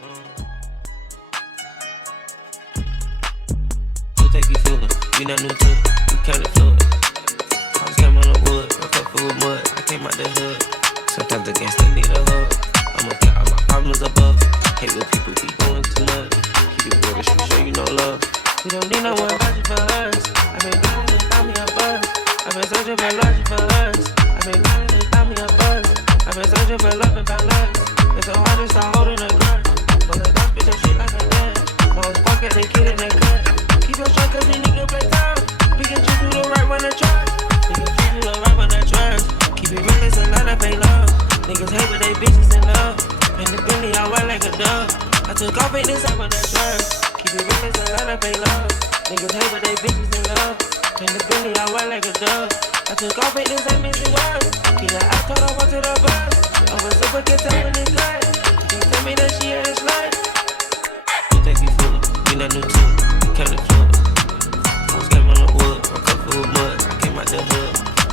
We'll take you fluid, we not new to it, we kinda fluid. I was came on the wood, woke up full of mud, I came out the hood. Sometimes the gangsta need a hug. I'ma get all my problems above. Hate when people be doing too much. Keep it real, show you no love. We don't need no one watching for us. I've been grinding, they found me a buzz. I've been searching for logic for us. I've been grinding, they found me a buzz. I've been searching for love and found love. It's so hard to start holding a grudge. But the dog bitch and shit like a dad. Most fuck it, they kid in the cut. Keep your strike cause these niggas play time. We can choose to the right when I try. We can choose to the right when I trust. Keep it real, it's a lot of fake love. Niggas hate but they bitches in love. And the Bentley I wear like a dove. I took off in this up on that trust. Keep it real, it's a lot of fake love. Niggas hate but they bitches in love. And the Bentley I wear like a dove. I took off in this up, it was. Keep the ass told I went to the bus. Over super can tell when it's good. She tell me that she had a slut. We'll take you fluid, we not new to it, we kinda fluid. I was came on the wood, woke up full of mud, I came out the hood.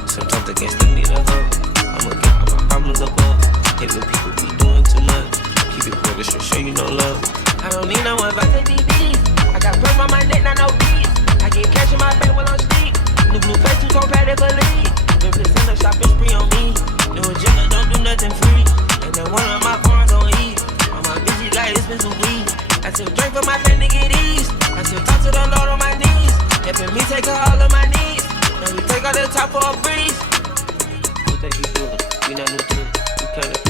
Sometimes the gangsta need a hug. I'ma get all my problems above. Hate when people be doing too much. Keep it real, show you no love. I don't need no one if I take DVs. I got press on my neck, not no beats. I get cash in my bank while I'm sleep. New blue face too competitive for lead. Represent a shopping spree on me. New agenda, don't do nothing free. And then one of my cars on E. All my bitches got expensive weed. I still drink for my friend to get ease. I still talk to the Lord on my knees. Helping me take care all of my needs. Now we take out the top for a breeze. We'll take you through it, we not new to it, we kinda